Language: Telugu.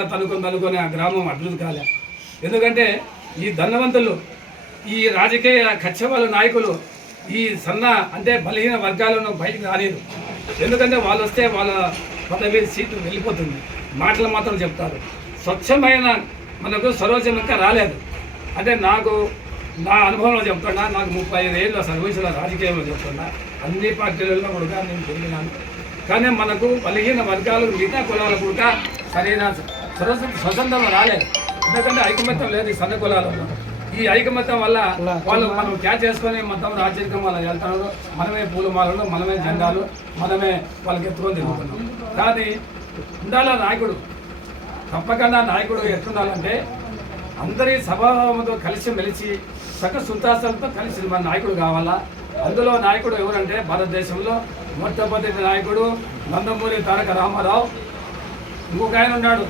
విధంగా తనుకొని తనుకొని ఆ గ్రామం అభివృద్ధి కాలే. ఎందుకంటే ఈ ధనవంతులు ఈ రాజకీయ కచ్చవాళ్ళ నాయకులు ఈ సన్న అంటే బలహీన వర్గాలను బయటకు రాలేదు ఎందుకంటే వాళ్ళు వస్తే వాళ్ళ పదవి సీట్లు వెళ్ళిపోతుంది. మాటలు మాత్రం చెప్తారు. స్వచ్ఛమైన మనకు సరోజం ఇంకా రాలేదు. అంటే నాకు నా అనుభవంలో చెప్తున్నా నాకు ముప్పై ఐదు ఏళ్ళ సర్వీసుల రాజకీయంలో చెప్తున్నా అన్ని పార్టీలలో కూడా నేను తిరిగినాను. కానీ మనకు బలహీన వర్గాలు మిగతా కులాలు కూడా సరైన స్వతంత్ర స్వతంత్రం రాలేదు ఎందుకంటే ఐకమత్యం లేదు ఈ సన్న కులాలలో ఈ ఐకమత్యం వల్ల వాళ్ళు మనం క్యాచ్ చేసుకొని మొత్తం రాజ్యాంగం వాళ్ళు వెళ్తున్నారు మనమే పూలమాలలు మనమే జెండాలు మనమే వాళ్ళకి ఎత్తుకొని తిరుగుతున్నాం. కానీ ఉండాల నాయకుడు? తప్పకుండా నాయకుడు ఎత్తుండాలంటే అందరి స్వభావంతో కలిసి మెలిసి సక సుతాసలతో కలిసి మన నాయకుడు కావాలా? అందులో నాయకుడు ఎవరంటే భారతదేశంలో మొట్టమొదటి నాయకుడు నందమూరి తారక రామారావు. ఇంకొక ఆయన ఉన్నాడు.